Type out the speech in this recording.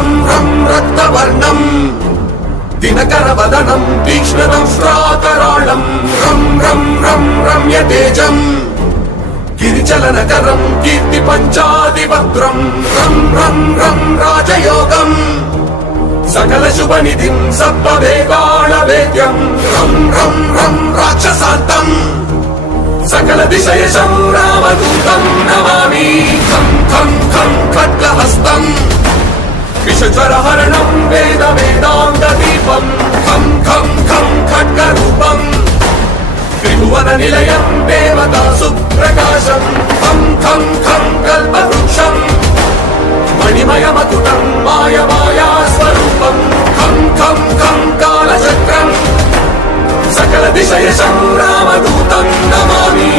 రం రం రక్తవర్ణం దినకరవదనం తీక్ష్ణదంష్ట్రాకరాళం రం రం రం రమ్యతేజం గిరిచలనకరం కీర్తి పంచాదివక్త్రం రం రం రం రాజయోగం సకల శుభనిధిం సర్వవేగాళవేద్యం రం రం రం రాక్షసాంతం సకల దిశయశం రామదూతం నమామి ఖం ఖం ఖం ఖడ్గహస్తం విషజ్వరహరణం వేద వేదాంత దీపం ఖం ఖం ఖం ఖడ్గరూపం త్రిభువన నిలయం దేవతా సుప్రకాశం ఖం ఖం ఖం కల్పవృక్షం మణిమయమకుటం మాయమాయా స్వరూపం ఖం ఖం ఖం కాలచక్రం సకల దిశయశం రామదూతం నమామి